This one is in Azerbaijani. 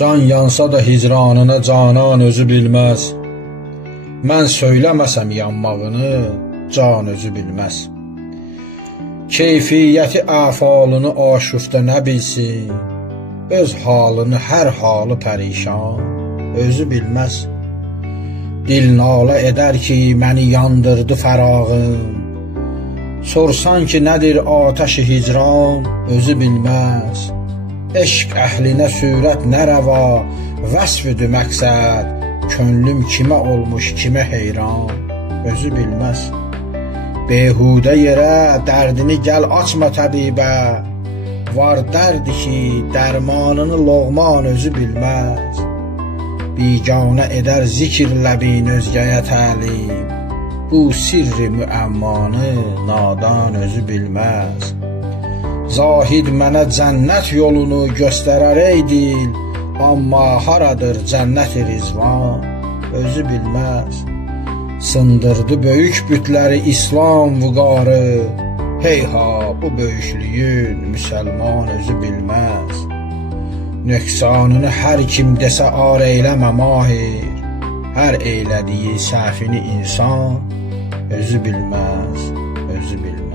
Can yansa da hicranına canan özü bilməz. Mən söyləməsəm yanmağını can özü bilməz. Keyfiyyəti əfalını aşufta nə bilsin, öz halını hər halı pərişan özü bilməz. Dil nalə edər ki məni yandırdı fərağım, sorsan ki nədir atəş-i hicran özü bilməz. Eşq əhlinə surət nə rəva, vəsfüdü məqsəd, könlüm kimə olmuş, kimə heyran özü bilməz. Behudə yerə dərdini gəl açma təbibə, var dərdi ki dərmanını loğman özü bilməz. Biganə edər zikr ləbin özgəyə təlim, bu sirri müəmmanı nadan özü bilməz. Zahid mənə cənnət yolunu göstərər ey dil, amma haradır cənnət-i rizvan özü bilməz. Sındırdı böyük bütləri İslam vüqarı, heyha bu böyüklüyün müsəlman özü bilməz. Nöqsanını hər kim desə ar eyləmə mahir, hər eylədiyi səhvini insan özü bilməz, özü bilməz.